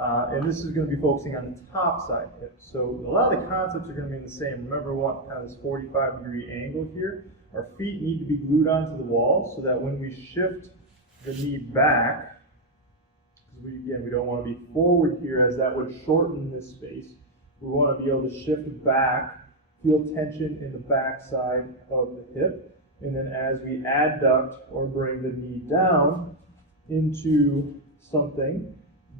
And this is going to be focusing on the top side hip. So a lot of the concepts are going to be the same. Remember, we want kind of this 45-degree angle here. Our feet need to be glued onto the wall so that when we shift the knee back, because again, we don't want to be forward here as that would shorten this space. We want to be able to shift back, feel tension in the back side of the hip. And then as we adduct or bring the knee down into something,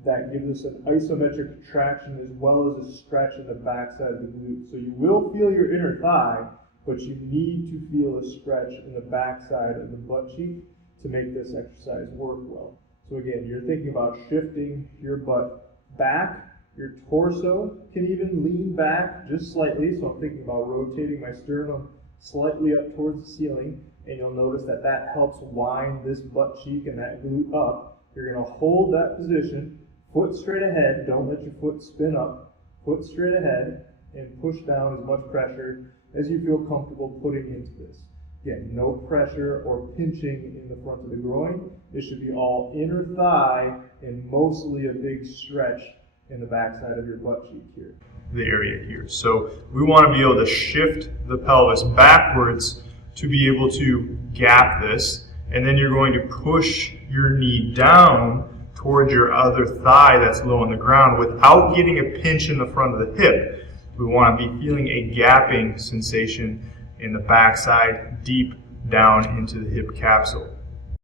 that gives us an isometric contraction as well as a stretch in the backside of the glute. So you will feel your inner thigh, but you need to feel a stretch in the backside of the butt cheek to make this exercise work well. So again, you're thinking about shifting your butt back. Your torso can even lean back just slightly. So I'm thinking about rotating my sternum slightly up towards the ceiling, and you'll notice that that helps wind this butt cheek and that glute up. You're going to hold that position. Foot straight ahead, don't let your foot spin up. Foot straight ahead and push down as much pressure as you feel comfortable putting into this. Again, no pressure or pinching in the front of the groin. This should be all inner thigh and mostly a big stretch in the backside of your butt cheek here. The area here. So we want to be able to shift the pelvis backwards to be able to gap this, and then you're going to push your knee down towards your other thigh that's low on the ground without getting a pinch in the front of the hip. We want to be feeling a gapping sensation in the backside deep down into the hip capsule.